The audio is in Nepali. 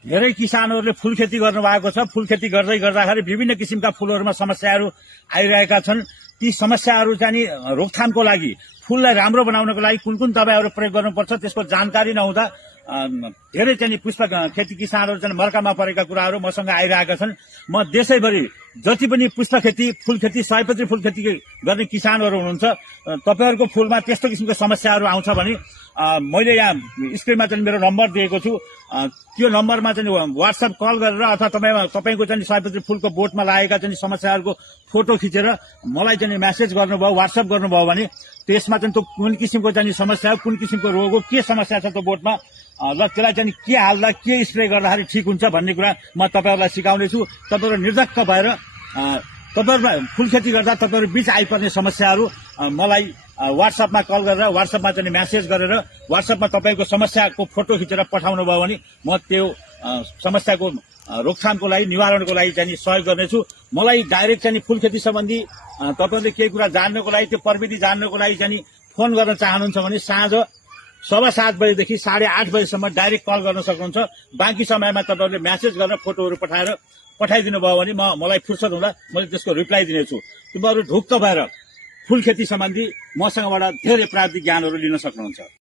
धेरै किसानहरूले फूल खेती गर्नु भएको छ। फूल खेती गर्दै गर्दाखेरि विभिन्न किसिमका फूलहरूमा समस्याहरू आइरहेका छन्। ती समस्याहरू चाहिँ नि रोकथामको लागि, फूललाई राम्रो बनाउनको लागि कुन कुन दबाईहरू प्रयोग गर्नुपर्छ त्यसको जानकारी नहुँदा धेरै चाहिँ पुष्प खेती किसानहरू चाहिँ मर्कामा परेका कुराहरू मसँग आइरहेका छन्। म देशैभरि जति पनि पुष्प खेती, फूल खेती, सयपत्री फूल खेती गर्ने किसानहरू हुनुहुन्छ, तपाईहरूको फूलमा त्यस्तो किसिमको समस्याहरू आउँछ भने मैले यहाँ स्क्रिनमा चाहिँ मेरो नम्बर दिएको छु। त्यो नम्बरमा चाहिँ व्हाट्सएप कल गरेर अथवा तपाईको चाहिँ सयपत्री फूलको बोटमा लागेका चाहिँ समस्याहरूको फोटो खिचेर मलाई चाहिँ मेसेज गर्नुभयो, व्हाट्सएप गर्नुभयो भने त्यसमा चाहिँ त्यो कुन किसिमको चाहिँ समस्या हो, कुन किसिमको रोग हो, के समस्या छ त्यो बोटमा, ल त्यसलाई चाहिँ के हाल्दा के स्प्रे गर्दाखेरि ठिक हुन्छ भन्ने कुरा म तपाईँहरूलाई सिकाउने छु। तपाईँहरू निर्धक्क भएर तपाईँहरूलाई फूल खेती गर्दा तपाईँहरू बीच आइपर्ने समस्याहरू मलाई व्हाट्सएपमा कल गरेर, व्हाट्सएपमा चाहिँ मेसेज गरेर, व्हाट्सएपमा तपाईँको समस्याको फोटो खिचेर पठाउनु भयो भने म त्यो समस्याको रोकथामको लागि, निवारणको लागि चाहिँ सहयोग गर्नेछु। मलाई डाइरेक्ट चाहिँ फूल खेती सम्बन्धी तपाईँहरूले केही कुरा जान्नको लागि, त्यो प्रविधि जान्नको लागि चाहिँ फोन गर्न चाहनुहुन्छ भने साँझ 7:15 बजेदेखि 8:30 बजेसम्म डाइरेक्ट कल गर्न सक्नुहुन्छ। बाँकी समयमा तपाईँहरूले मेसेज गरेर फोटोहरू पठाइदिनु भयो भने मलाई फुर्सद हुँदा मैले त्यसको रिप्लाई दिनेछु। तपाईँहरू ढुक्क भएर फूल खेती सम्बन्धी मसँगबाट धेरै प्राविधिक ज्ञानहरू लिन सक्नुहुन्छ।